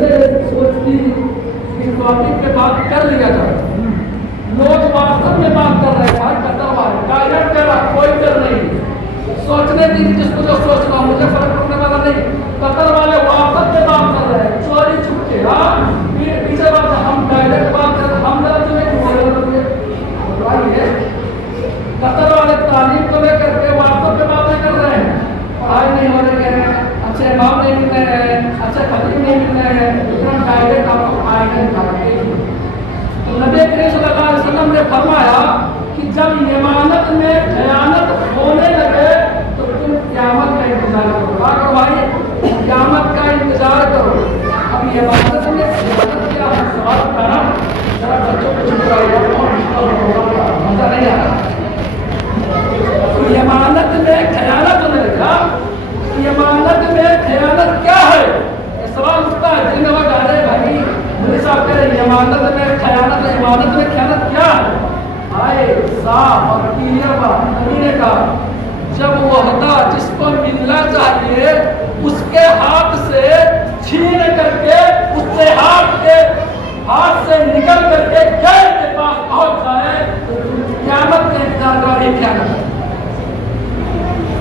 से सोचती इस टॉपिक पे बात कर लिया जाए। लोग वास्तव में बात कर रहे हैं भाई कतर वाले डायरेक्ट कर रहा कोई कर नहीं सोचने दी जिसको जो सोचना मुझे फर्क पड़ने वाला नहीं। कतर वाले वास्तव में बात कर रहे हैं चोरी छुपके हाँ पीछे बात हम डायरेक्ट बात कर हम गलत नहीं बोल रहे कतर वाले तालीम को लेकर के वास्तव में बातें कर रहे हैं पढ़ाई नहीं हो रही है अच्छे इमाम नहीं मिल रहे हैं अच्छे खतीब नहीं मिल रहे हैं इतना डायरेक्ट आपको आएंगे तो नबी करीम सल्लल्लाहु अलैहि वसल्लम ने फरमाया कि जब इमानत में खयानत होने लगे तो तुम क़यामत का इंतजार करो। क्या करो भाई क़यामत का इंतजार करो। अब इमानत में खयानत क्या है सवाल उठाना जरा बच्चों को चुप मजा नहीं आ रहा। तो इमानत में खयानत होने लगा इमानत में खयानत क्या है सवाल उठता है दिल में वक्त आ रहे भाई मुझे साहब कह रहे इमानत में खयानत इमानत में खयानत क्या है आए साफ और क्लियर बात नबी ने कहा जब वो होता जिसको मिलना चाहिए उसके हाथ से छीन करके उससे हाथ से निकल करके गैर के पास पहुंच जाए तो क़यामत के इंतजार करो ये क्या है।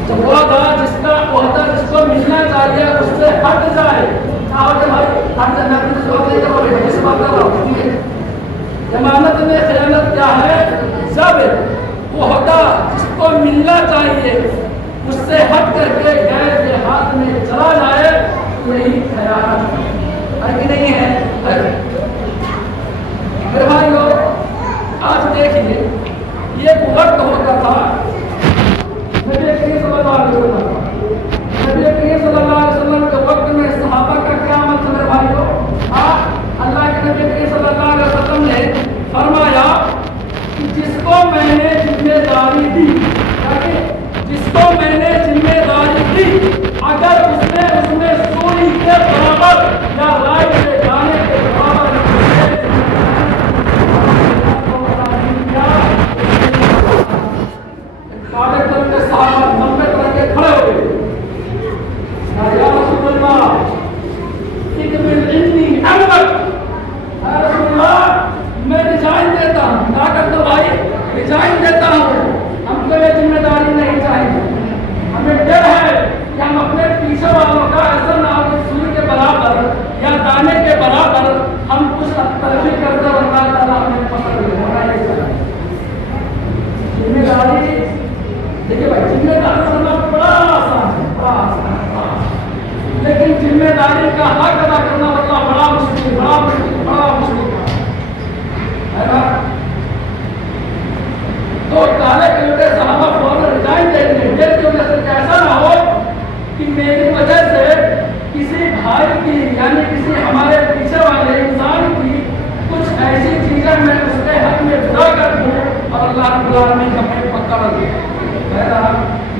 तो वो था जिसका ओहदा जिसको मिलना चाहिए उससे हट जाए भाई हट जाना नहीं करोगे इस बात कर रहा हूँ। जमानत में खयानत क्या है जब ओहदा जिसको मिलना चाहिए उससे हट करके गैर के हाथ में चला जाए यही खयानत है कि नहीं है। मेरे भाई लोग आज देखिए ये वक्त होता था नबी करीम सल्लल्लाहु अलैहि वसल्लम के वक्त में सहाबा का क्या अमल था मेरे भाइयों। अल्लाह के नबी करीम सल्लल्लाहु अलैहि वसल्लम ने फरमाया कि जिसको मैंने जिम्मेदारी दी जिसको मैंने जिम्मेदारी दी अगर उसने सूरी के बराबर या राय से जाने के बराबर मैं रिजाइन देता हूँ क्या करता भाई रिजाइन देता हूँ हमको ये जिम्मेदारी नहीं चाहिए। हमें डर है कि हम अपने पीछे वालों का ऐसा ना हो सूर्य के बराबर या दाने के बराबर हम कुछ तरक्की करते वरना हमें पसंद होना ही जिम्मेदारी। देखिए भाई जिम्मेदारी करना बड़ा आसान है लेकिन जिम्मेदारी का हक अदा करना मतलब बड़ा मुश्किल है ना। तो काले कलर साहबा फौरन रिजाइन दे देंगे की वजह से ऐसा ना हो कि मेरी वजह से किसी भाई की यानी किसी हमारे पीछे वाले इंसान की कुछ ऐसी चीजें मैं उसके हक में बुरा कर दूं और अल्लाह रब्बुल आलमीन हमें पकड़ दे।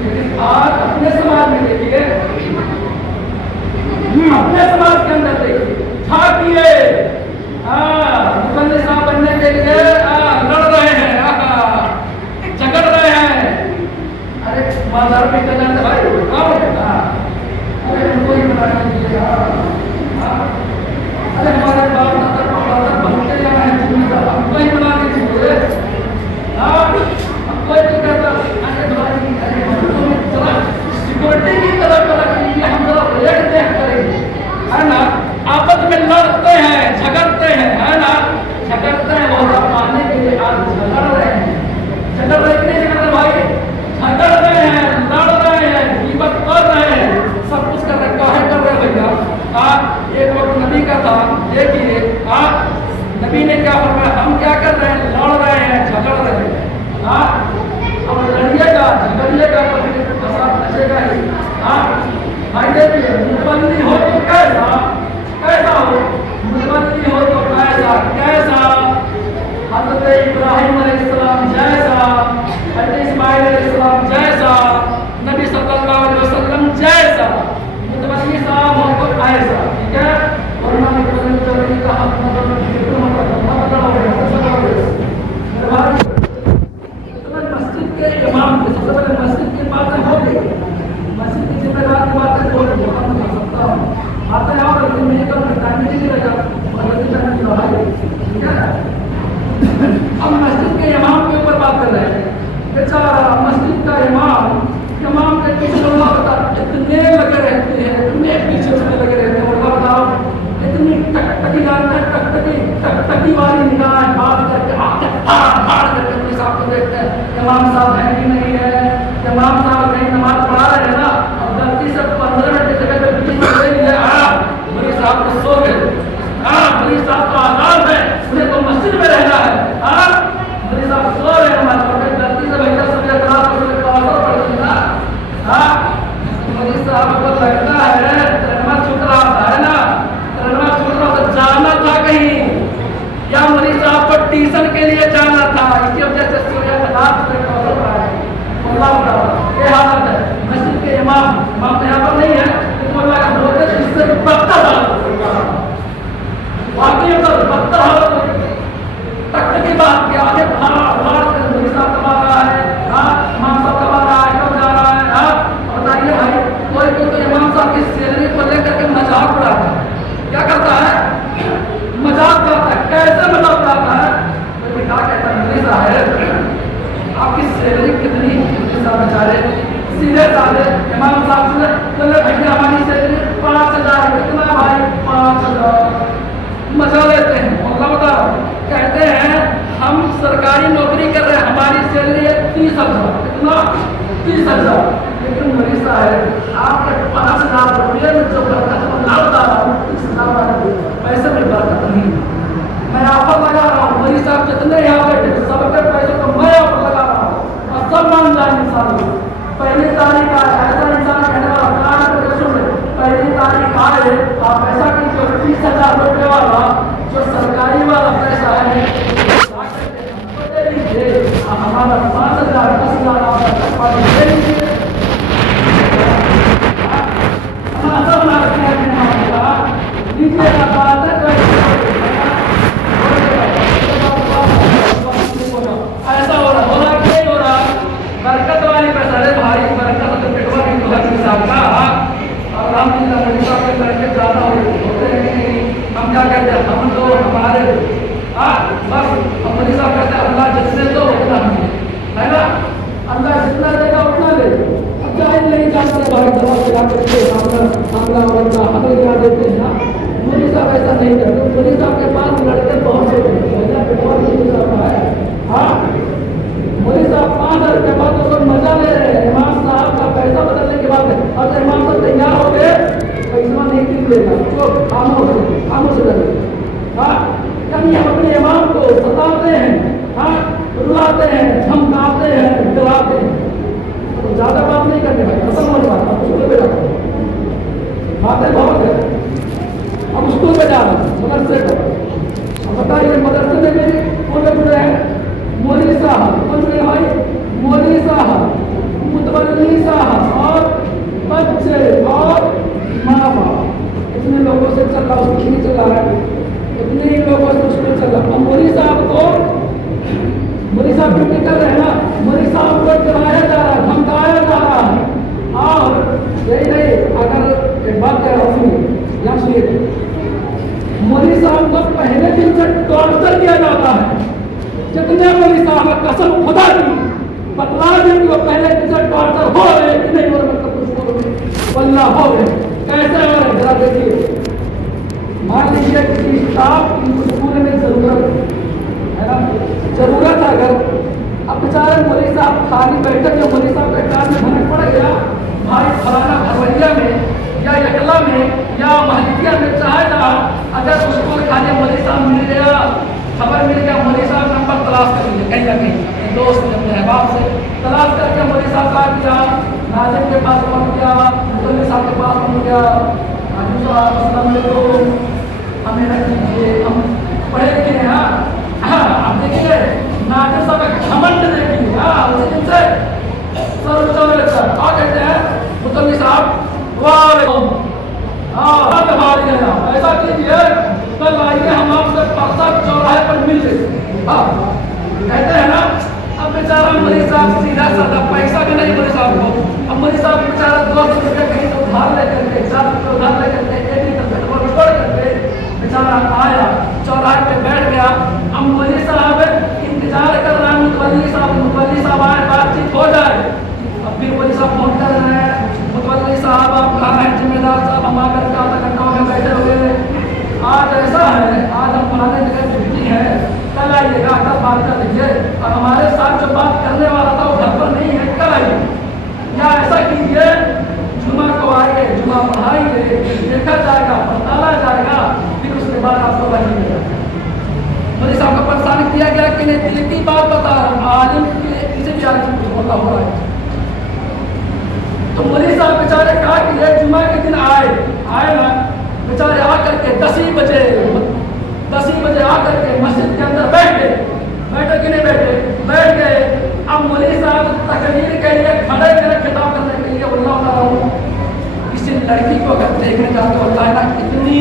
लेकिन आज अपने समाज में देखिए अपने समाज के अंदर देखिए झांकिए मुसल्ली साहब बनने के लिए लड़ रहे हैं झगड़ रहे हैं। अरे बाजार में चल जाते भाई अरे उनको ही बनाने के लिए अरे हमारे बाप दादा बनते जाना है हमको ही बनाने के लिए हमको ही कहता सिक्योरिटी की तरफ हम जरा रेट देख करेंगे है ना। आपस में लड़ते हैं झगड़ते हैं है ना झगड़ते हैं वो पाने के लिए आज झगड़ रहे हैं झगड़ रहे नहीं झगड़ रहे भाई झगड़ रहे हैं लड़ रहे हैं कीमत कर रहे हैं सब कुछ कर रहे काहे कर रहे भैया। एक वक्त नबी का था देखिए नबी ने क्या फरमाया हम क्या कर रहे हैं लड़ रहे हैं झगड़ रहे हैं अब लड़िएगा झगड़िएगा तो फिर फसाद बचेगा ही। भाई देखिए मुतवल्ली हो तो कैसा हो मुतवल्ली हो तो कैसा हज़रत इब्राहिम अलैहिस्सलाम जैसा हज़रत इस्माइल अलैहिस्सलाम जैसा नबी सल्लल्लाहु अलैहि वसल्लम जैसा मुतवल्ली साहब हो तो ऐसा ठीक है। वरना मुतवल्ली का हक मस्जिद के इमाम के सबसे पहले मस्जिद की बातें हो गई मस्जिद की जिम्मेदार की बातें हो गई हम कर सकता हूँ आते हैं और पहनने नहीं लगा, वर्दी पहनने की भाई, ठीक है। अब मस्जिद के इमाम के ऊपर बात कर रहे हैं। बेचारा मस्जिद का इमाम के पीछे लोग इतने लगे रहते हैं, इतने पीछे लगे रहते हैं, और बताओ इतनी टकटकी वाली निगाह बात करके आके फाड़ करके अपने साहब को देखते हैं, इमाम साहब है कि नहीं है, इमाम साहब नहीं नमाज पढ़ा रहे हैं ना, अब गलती से 15 मिनट की जगह पे 20 मिनट ले लिया, मौलवी साहब तो सो गए, मौलवी साहब तो आजाद है, उन्हें तो मस्जिद में रहना है, मौलवी साहब सो रहे हैं नमाज पढ़ के, गलती से भैया सुबह खराब पड़ गई ना, मौलवी साहब को लगता है तरनमा छूट रहा है ना, तरनमा छूट रहा तो जाना था कहीं, या मौलवी साहब को ट्यूशन के लिए जाना था, इसकी वजह से सूर्य रात में कॉल रहा है। ये हालत है मस्जिद के इमाम तो यहाँ पर नहीं है, इससे बदतर वाकई बदतर हालत तक की बात की आगे कमा रहा है, इमाम साहब कमा रहा है, कब जा रहा है, बताइए भाई। कोई तो इमाम साहब की सैलरी को लेकर के मजाक उड़ाता है, क्या करता है, मजाक करता है, कैसे मजाक उड़ाता है, तो क्या कहता है, मौलवी साहब आपकी सैलरी कितनी, बेचारे सीधे साधे इमाम साहब से बोले भैया हमारी सैलरी 5,000, कितना भाई 5,000, मजा लेते हैं। मतलब बताओ कहते हैं हम सरकारी नौकरी कर रहे हैं, हमारी सैलरी है 30,000, कितना 30,000, लेकिन मौलवी साहब आपके 5,000 रुपये में जो बरकत को ना बता रहा हूँ, 30,000 पैसे में बरकत नहीं, मैं ऑफर लगा रहा हूँ, मौलवी साहब जितने यहाँ बैठे सबके पैसे को मैं ऑफर लगा रहा हूँ और सब मान जाए इंसान। पहली तारीख आए ऐसा इंसान कहने वाला पहली तारीख आए आप ऐसा कीजिए 30,000 रुपये वाला जो सरकारी वाला पैसा है हमारा 5,000 10,000 आप दे लीजिए, ऐसा बना रखे हैं लीजिएगा बात है, ऐसा हो रहा कि नहीं हो रहा, बरकत वाली पैसा रे भाई, बरकत तो पेटवा की तो साहब का और हम मौलवी साहब के बरकत ज्यादा होते हैं कि हम क्या कहते हैं, हम तो हमारे बस हम मौलवी साहब कहते हैं अल्लाह जितने तो उतना है ना, अल्लाह जितना देगा उतना ले, अब जाहिर नहीं जानते भाई दवा खिला करके हमला हमें गिरा देते हैं ना, मौलवी साहब ऐसा नहीं करते, मौलवी साहब के पास लड़के बहुत से मौलवी साहब है, मौलवी साहब 5,000 के बाद तो मजा ले रहे हैं, इमाम साहब का पैसा बदलने के बाद और इमाम साहब तैयार हो गए, पैसा नहीं देगा तो खामोश लगे, यानी हम अपने इमाम को सताते हैं, रुलाते हैं, धमकाते हैं, डराते हैं, तो ज्यादा बात नहीं करने भाई, खत्म होने वाला, अब स्कूल पे जाता बातें बहुत है, अब स्कूल पे जा रहा मदरसे को, अब बताइए मदरसे में मेरे कौन जुड़े हैं, मौलवी साहब कौन जुड़े भाई, मौलवी साहब, मुतवल्ली साहब और बच्चे और माँ बाप, इतने लोगों से चल रहा कुछ नहीं चल रहा है, इतने ही लोगों से उसमें चल रहा, मौलवी साहब को मौलवी साहब ड्यूटी कर रहे हैं ना, मौलवी साहब को डराया जा रहा है, धमकाया जा रहा है, और यही नहीं अगर एक बात कह रहा हूँ यहाँ सुनिए, मौलवी साहब को पहले दिन से टॉर्चर किया जाता है, जितने मौलवी साहब कसम खुदा की 15 दिन को पहले दिन से टॉर्चर हो रहे कि नहीं हो रहे, कुछ वल्ला हो गए, कैसे हो रहे जरा देखिए, मान लीजिए किसी स्टाफ की स्कूल में जरूरत है ना, जरूरत है अगर, अब बेचारे मौलवी साहब खाली बैठे, जो मौलवी साहब के काम में भनक पड़ गया भाई फलाना भरवैया में या यकला में या महलिया में चाहे ना, अगर उसको खाली मौलवी साहब मिल गया, खबर मिल गया, मौलवी साहब नंबर तलाश कर लीजिए कहीं ना कहीं, अपने दोस्त अपने अहबाब से तलाश करके मौलवी साहब का किया, नाजिम के पास पहुँच गया, मुतल्ली साहब के पास पहुँच गया, नाजिम साहब हमें रख लीजिए, हम पढ़े लिखे हैं, आप देखिए नाजिम साहब का घमंड देखिए, उसी दिन से सर क्या कहते हैं मुतल्ली साहब वालेकुम, ऐसा कीजिए कल आइए हम आपसे परसा चौराहे पर मिल रहे, कहते हैं ना। अब बेचारा मौलवी साहब सीधा साधा पैसा भी नहीं मौलवी साहब को, अब मौलवी साहब बेचारा 200 रुपये कहीं से उधार लेकर के 4 रुपये उधार लेकर के एक लीटर पेट्रोल छोड़ करके बात करने वाला था वो घर पर नहीं है, कल आइए, या ऐसा कीजिए जुमा को आइए, जुमा पढ़ाइए, देखा जाएगा, पढ़ाया जाएगा, फिर उसके बाद आपको वही मिलेगा। मुझे साहब को परेशान किया गया कि नहीं, दिल की बात बता रहा हूँ, आलिम किसी भी आलिम को होता हो रहा है। तो मुझे साहब बेचारे कहा कि ये जुमा के दिन आए ना, बेचारे आकर के 10 ही बजे आकर के मस्जिद के अंदर बैठे कि नहीं बैठ गए। अब मौलवी साहब तकरीर के लिए खड़े मेरे खिताब करने के लिए बोलना होता हूँ, किसी लड़की को अगर देखने जाते होता है ना, कितनी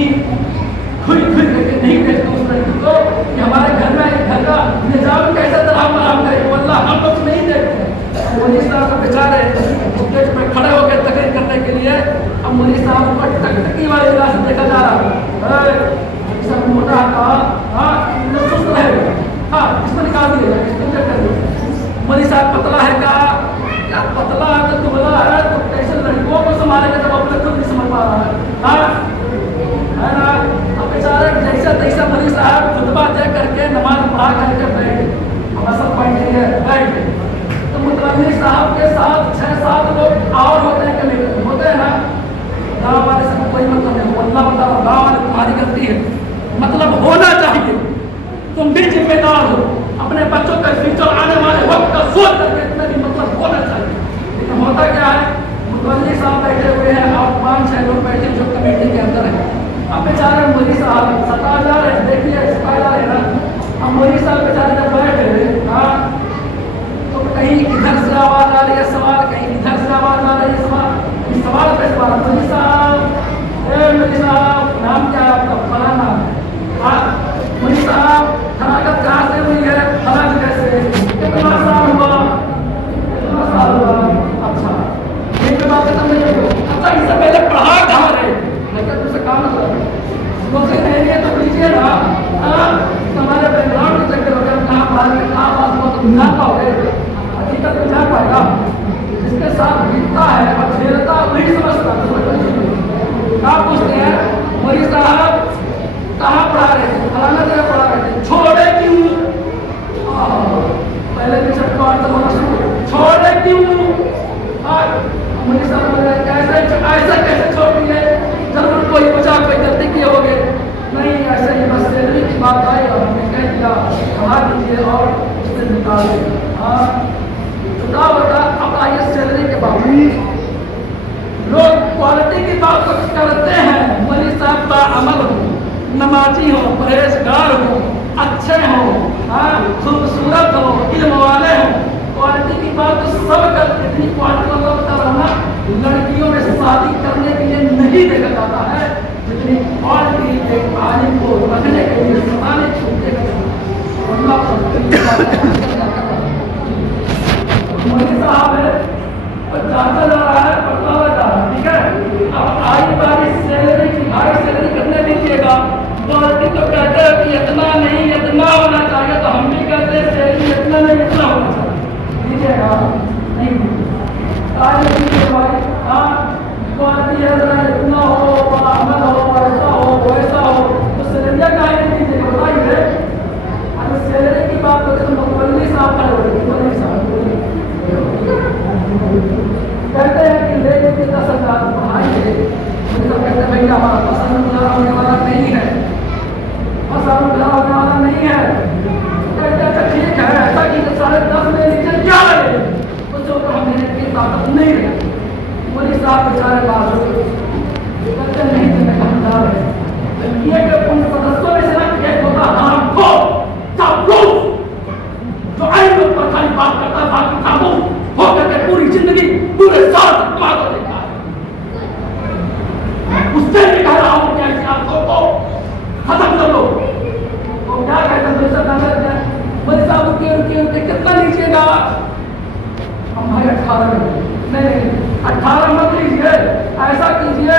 खुल करके नहीं देखते उस लड़की को कि हमारे घर में घर का निजाम कैसे तरह आराम करे, वल्ला हम लोग नहीं देखते। मौलवी साहब बेचारे स्टेज पे खड़े होकर तकरीर करने के लिए, अब मौलवी साहब को टकटकी वाले इलाज से देखा जा रहा है, सब मोटा था, सुस्त रहेगा, हाँ इसको निकाल दिया, इसको चेक कर दिया। मौलवी साहब पतला है का, यार पतला है तो दुबला है तो कैसे लड़कों को संभालेगा जब अपने खुद नहीं समझ पा रहा है, हाँ है ना। अब बेचारे जैसा तैसा मौलवी साहब खुतबा दे करके नमाज पढ़ा करके बैठे, अब असल पॉइंट ये बैठे। तो मुतवल्ली साहब के साथ 6-7 लोग और होते हैं कभी होते हैं ना, गाँव वाले से कोई मतलब नहीं, अल्लाह बता रहा, गाँव वाले तुम्हारी गलती है, मतलब होना चाहिए, तुम भी जिम्मेदार हो, अपने बच्चों का फ्यूचर आने वाले वक्त का सोच करके इतना भी मतलब होना चाहिए। लेकिन होता क्या है, मुतवल्ली साहब बैठे हुए हैं और 5-6 लोग बैठे जो कमेटी के अंदर है। अब बेचारे मौलवी साहब सता जा रहे हैं, देखिए सता जा रहे हैं ना। अब मौलवी साहब बेचारे जब बैठे, हाँ तो कहीं इधर से आवाज आ रही है सवाल, कहीं इधर से आवाज आ रही है सवाल पे सवाल। मौलवी साहब नाम क्या है आपका, फलाना, मौलवी साहब खरागत कहाँ से हुई है, फला जगह से, कितना साल हुआ, अच्छा ये भी बात खत्म नहीं हो, अच्छा इससे पहले पढ़ा कहाँ रहे, लेकिन तुमसे काम नहीं तो लीजिए ना, हमारे बैकग्राउंड के चक्कर होकर कहाँ पास हुआ तो ना पाओगे, हकीकत में जा पाएगा। जिसके साथ बीतता है और झेलता वही समझता है। आप पूछते हैं मौलवी साहब कहाँ पढ़ा रहे थे, फलाना जगह पढ़ा रहे थे, छोड़े क्यों, पहले भी सबको छोड़े क्यों, मौलवी साहब ऐसा कैसे छोड़ दिए, जरूर कोई बचा कोई गलती किए होगे, नहीं ऐसे ही बस सैलरी की बात आई और हमने कह दिया बढ़ा दीजिए और उससे निकाल दिया। क्या होता, अब आइए सैलरी के बाद लोग क्वालिटी की बात करते हैं, मौलवी साहब का अमल हो, नमाजी हो, परहेजगार हो, अच्छे हो, खूबसूरत हो, इल्म वाले हो, क्वालिटी की बात तो सब करते। इतनी क्वालिटी वाला बता रहा ना, लड़कियों में शादी करने के लिए नहीं देखा जाता है जितनी क्वालिटी एक आलिम को रखने के लिए समाने छूटने का मौलवी साहब है और जाता जा रहा है, पढ़ता जा रहा है, ठीक है। अब आई बारी सैलरी की, भाई सैलरी कितने दीजिएगा, क्वालिटी तो कहते हैं कि इतना नहीं इतना होना चाहिए, तो हम भी कहते हैं सैलरी इतना नहीं इतना होना चाहिए, दीजिएगा नहीं भाई, हाँ क्वालिटी है इतना हो, अमल हो, ऐसा हो वैसा हो, तो सैलरिया का ही दीजिएगा, बताइए। अगर सैलरी की बात करें तो मुतवल्ली साहब का मुतवल्ली साहब कहते हैं कि ले लेके 10,000 पढ़ाएंगे, कहते हैं भैया हमारा पसंद गुजारा होने वाला नहीं है, पसंद गुजारा होने वाला नहीं है, कहते अच्छा ठीक है ऐसा कि 10.5 ले लीजिए, क्या लगे उसको तो हम देने की ताकत नहीं है। मौलवी साहब बेचारे बात कहते नहीं देने का हजार है, ये उन सदस्यों में से ना एक होता हराम को जो आइन पर खाली बात करता बाकी खामोश होकर के पूरी जिंदगी पूरे साल तक बात देता है। उससे भी कह रहा हूं कि ऐसी आदतों को खत्म कर लो। तो क्या कहते हैं मौलवी साहब रुके कितना लीजिएगा, हम भाई 18 नहीं 18 मत लीजिए, ऐसा कीजिए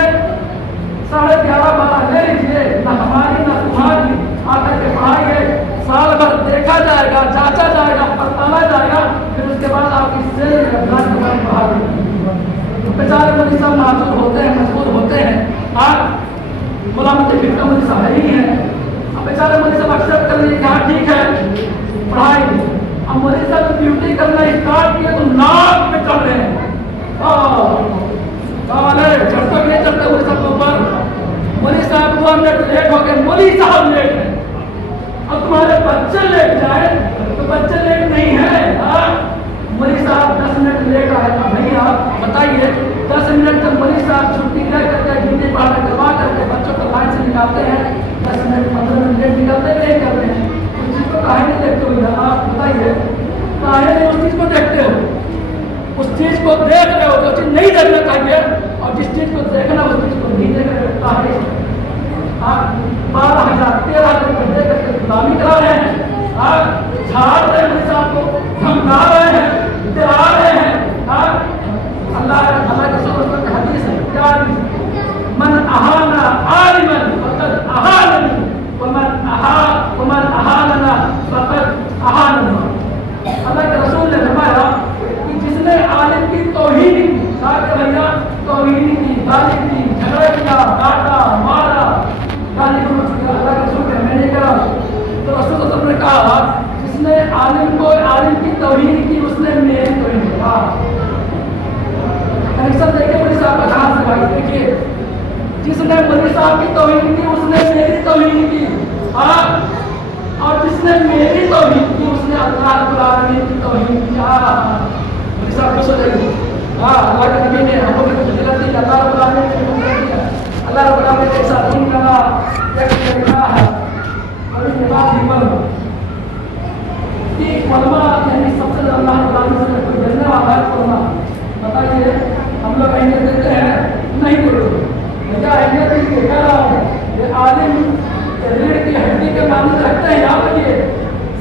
11.5-12 ले लीजिए, न हमारी न तुम्हारी, आकर के पढ़ाइए, साल भर देखा जाएगा, जांचा जाएगा, पड़ताला जाएगा, फिर उसके बाद आपकी सैलरी बढ़ा देंगे। बेचारे मौलवी साहब माजूर होते हैं, मजबूर होते हैं, आप गुलामती फिक्र मौलवी साहब ही है। अब बेचारे मौलवी साहब एक्सेप्ट कर लिए कि हाँ ठीक है पढ़ाएंगे। अब मोदी साहब ड्यूटी करना स्टार्ट किया तो नाक पे चढ़ रहे हैं। चढ़ते नहीं चढ़ते मोदी साहब के ऊपर। मोदी साहब 2 मिनट लेट हो गए, मोदी साहब लेट है। अब तुम्हारे बच्चे लेट जाए तो बच्चे लेट नहीं है। मोदी साहब 10 मिनट लेट आए। भैया बताइए 10 मिनट तक मोदी साहब छुट्टी कर करके ड्यूटी पार करवा करके बच्चों को लाइन से निकालते हैं। 10 मिनट 15 मिनट निकालते नहीं करते हैं। उस चीज़ को काहे नहीं देखते हो? आप बताइए काहे नहीं उस चीज़ को देखते हो? उस चीज़ को देख रहे हो जो चीज़ नहीं देखना चाहिए, और जिस चीज़ को देखना उस चीज़ को नहीं देख रहे हो। आप 12,000 13,000 रुपये दे करके गुलामी करा रहे हैं। आप झाड़ रहे हैं साहब को, धमका रहे हैं, डरा रहे हैं। अल्लाह के रसूल की हदीस है, क्या मन अहाना आलिमन फक़द अहाननी वमन अहानना फक़द अहानना। अल्लाह के रसूल ने फरमाया कि जिसने आलिम की तौहीन की, भैया तौहीन की, गाली की, झगड़ा किया, डांटा, मारा, गाली को अल्लाह के रसूल ने मैंने कहा तो रसूल सल्लल्लाहु अलैहि वसल्लम ने कहा जिसने आलिम की तौहीन की उसने मेरी तौहीन की। कनेक्शन देखिए मोदी साहब का कहाँ से भाई, देखिए जिसने मोदी साहब की तौहीन की उसने मेरी तौहीन की। और जिसने मेरी तौहीन की उसने अल्लाह रब्बुल आलमीन की तौहीन की। मोदी साहब खुश हो जाएंगे। अल्लाह के नबी ने हम लोग को फजीलत दी, अल्लाह रब्बुल आलमीन ने फजीलत दी। अल्लाह रब्बुल आलमीन ने ऐसा दिन कहा एक तरीका है और इसके बाद हिम्मत कि उलमा यानी सबसे अल्लाह रब्बुल आलमीन से कोई डरने वाला है उलमा। बताइए हम लोग अहमियत देते हैं नहीं देते? भैया अहमियत इसलिए कह रहा हूँ ये आलिम रीढ़ की हड्डी के मानस रखते हैं। याद रखिए,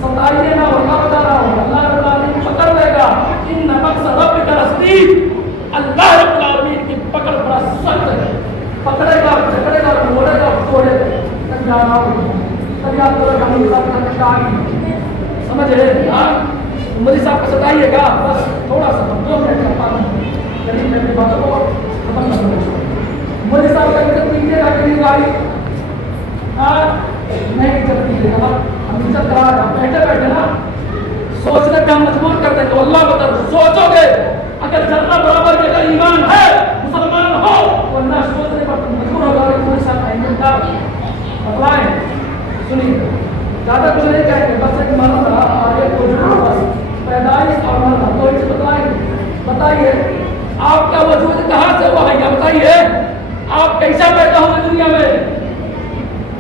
सताइए ना, वरना बता रहा हूँ अल्लाह रब्बुल आलमीन पकड़ लेगा। इन नमक सरब का रस्ती अल्लाह रब्बुल आलमीन की पकड़ बड़ा सख्त है। पकड़ेगा, झगड़ेगा, मोड़ेगा, तोड़ेगा, तब जाना होगा। तभी आप लोग हम समझ रहे। मोदी साहब को सताइएगा, बस थोड़ा सा 2 मिनट का पालन करीब मेरी बातों को खत्म कर दो। मोदी साहब का इज्जत कीजिएगा कि गाड़ी नहीं इज्जत कीजिएगा। हम इज्जत करा रहे हैं बैठे बैठे ना, सोचने पे हम मजबूर कर देंगे। अल्लाह को तरफ सोचोगे अगर जन्नत बराबर के अगर ईमान है, मुसलमान हो, तो ना सोचने पर मजबूर होगा कि मोदी साहब अहमियत का बतलाएं। सुनिए ज़्यादा कुछ नहीं कहेंगे, बस एक मरना और एक बस पैदाइश और मरना दो चीज बतलाएंगे। बताइए आपका वजूद कहाँ से हुआ है? बताइए आप कैसा पैदा हुए दुनिया में?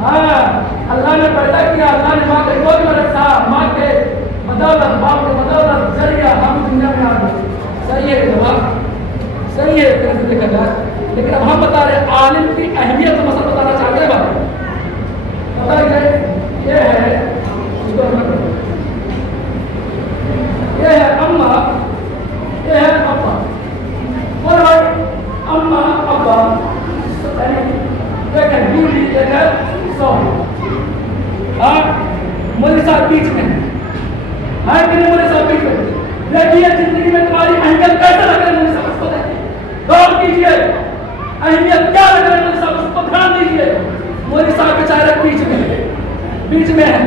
अल्लाह ने पैदा किया, अल्लाह ने माँ के गोद में रखा, माँ के बदौलत, बाप के बदौलत जरिया हम दुनिया में आ गए। सही है जवाब, सही है देखा जाए। लेकिन अब हम बता रहे आलिम की अहमियत का मसला बताना चाहते हैं। बताइए ये है ये है अम्मा, ये है अब्बा। बोल भाई अम्मा अब्बा एक है ड्यूटी, एक है सॉरी। मोदी साहब बीच में है कि नहीं? मोदी साहब बीच में। देखिए जिंदगी में तुम्हारी अहमियत कैसे लग रही है मोदी साहब, उसको देखिए, गौर कीजिए अहमियत क्या लग रही है मोदी साहब, उसको ध्यान दीजिए। मोदी साहब बेचारे बीच में है।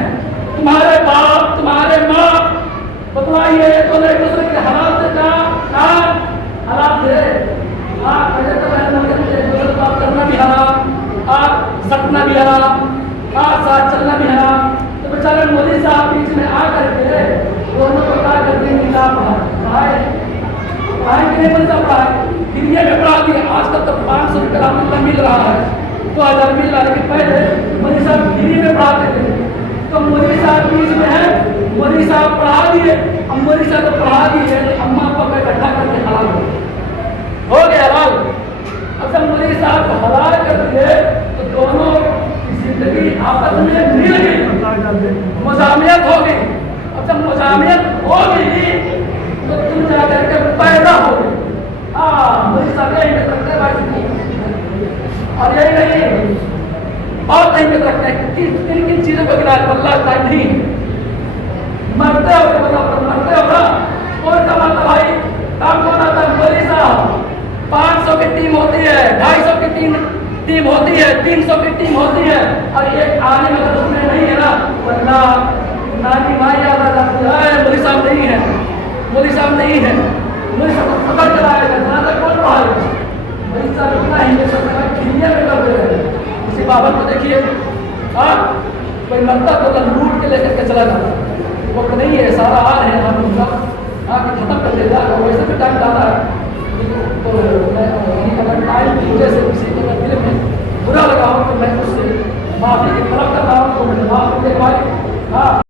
तुम्हारे बाप तुम्हारे माँ बतलाइए तो एक दूसरे के हालात से क्या हालात है? पहले तो बात करना भी हराम, सटना भी हराम, साथ चलना भी हराम। तो बेचारे मोदी साहब बीच में आ करके दोनों को क्या करते हैं? निकाह पढ़ाए कि नहीं? मोदी साहब पढ़ाए, फिर ये भी पढ़ा दिए। आजकल तो 500 रुपये रामला मिल रहा है, 2000 मिल रहा है, लेकिन पहले मोदी साहब फ्री में पढ़ाते थे। तो मोदी साहब बीच में है, मोदी साहब पढ़ा दिए। अब मोदी साहब को पढ़ा दिए तो अम्मा पापा इकट्ठा करके हलाल हो गया हलाल। अब जब मोदी साहब को हलाल कर दिए तो दोनों की जिंदगी आपस में मिल गई, मुजामियत हो गई। अब जब मुजामियत हो गई तो तुम जाकर के पैदा हो गए। मोदी साहब यही में रखते भाई, और यही नहीं और नहीं में रखते हैं। किन किन चीजों को गिना अल्लाह नहीं मरते हो मरते हो ना। और कमाता भाई काम कौन आता है? मोदी साहब। 500 की टीम होती है, 250 की टीम होती है, 300 की टीम होती है, और एक आने अगर उसमें नहीं है ना, अल्लाह नानी माँ याद आ जाती है, मौलवी साहब नहीं है, मौलवी साहब नहीं है, मौलवी साहब को खबर कराएगा, जहाँ तक कौन पढ़ाएगा, मौलवी साहब इतना इंजेक्शन लगा खिलिया में कर दे रहे हैं। किसी बाबा को देखिए, हाँ कोई मरता तो लूट के लेकर के चला जाता, वक्त नहीं है, सारा हाल है, हम